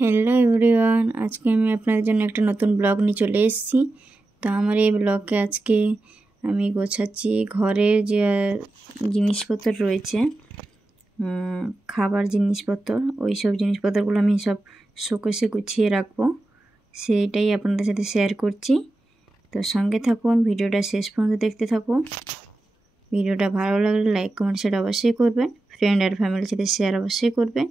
Hello everyone, আজকে আমি আপনাদের জন্য একটা নতুন ব্লগ নিয়ে চলে এসেছি। তো আমার এই ব্লগে আজকে আমি গোছাচ্ছি ঘরের যে জিনিসপত্র রয়েছে, খাবার জিনিসপত্র, ওই সব জিনিসপত্রগুলো আমি সব শোকেসে গুছিয়ে রাখবো, সেইটাই আপনাদের সাথে শেয়ার করছি। তো সঙ্গে থাকুন, ভিডিওটা শেষ পর্যন্ত দেখতে থাকুন। ভিডিওটা ভালো লাগলে লাইক কমেন্ট সেটা অবশ্যই করবেন, ফ্রেন্ড আর ফ্যামিলির সাথে শেয়ার অবশ্যই করবেন।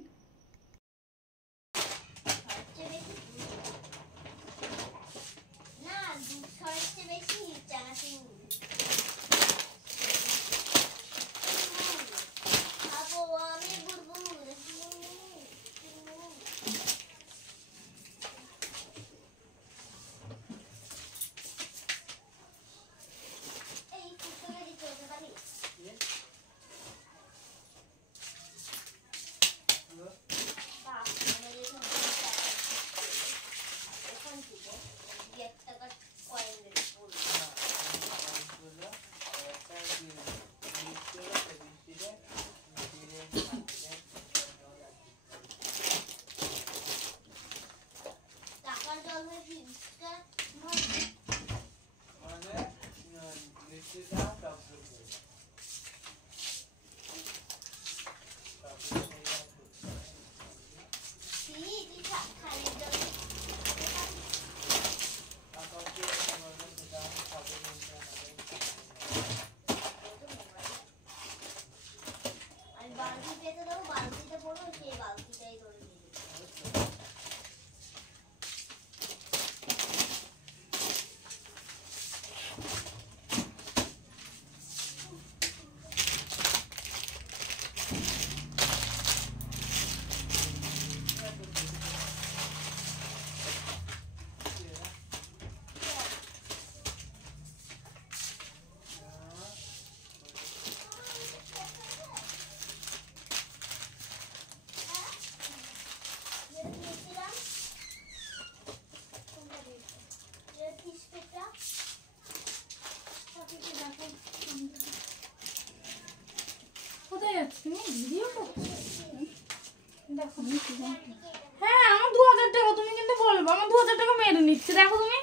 হ্যাঁ, আমার 2000 টাকা, তুমি কিন্তু বলবো আমার 2000 টাকা মেরে নিচ্ছে। দেখো তুমি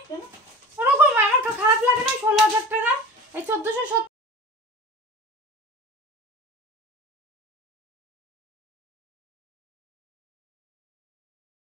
ওরকম, আমার খারাপ লাগে না। 16,000 টাকা, এই 1470